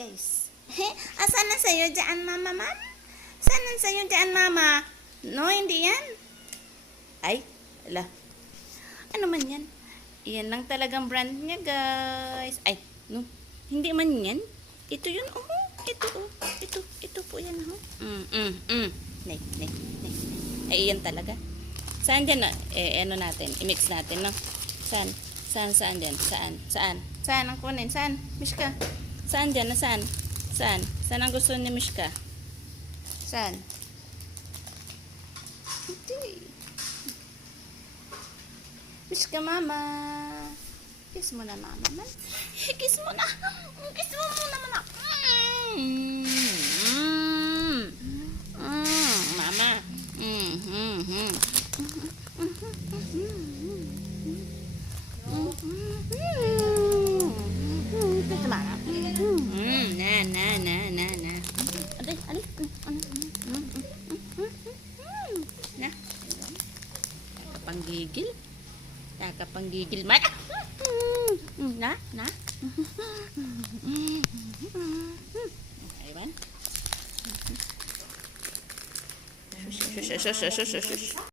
guys. Asan na sa'yo dyan, mama, ma'am? Saan na sa'yo dyan, mama? No, hindi yan. Ay, ala. Ano man yan? Yan lang talagang brand niya, guys. Ay, no. Hindi man yan. Ito yun, oh. Ito, oh. Ito po yan, oh. Nay. Ay, yan talaga. Saan dyan, ano natin? I-mix natin, no? Saan dyan? Saan ang kunin? Saan? Mishka? Saan dyan? Saan? Saan ang gusto ni Mishka? Saan? Hindi. Mishka, mama. Kiss mo na, mama, man. Kiss mo na. Kiss mo muna, mama. Mama. Na. Aday. Na. Nakapanggigil man. Na. Aywan. Shush.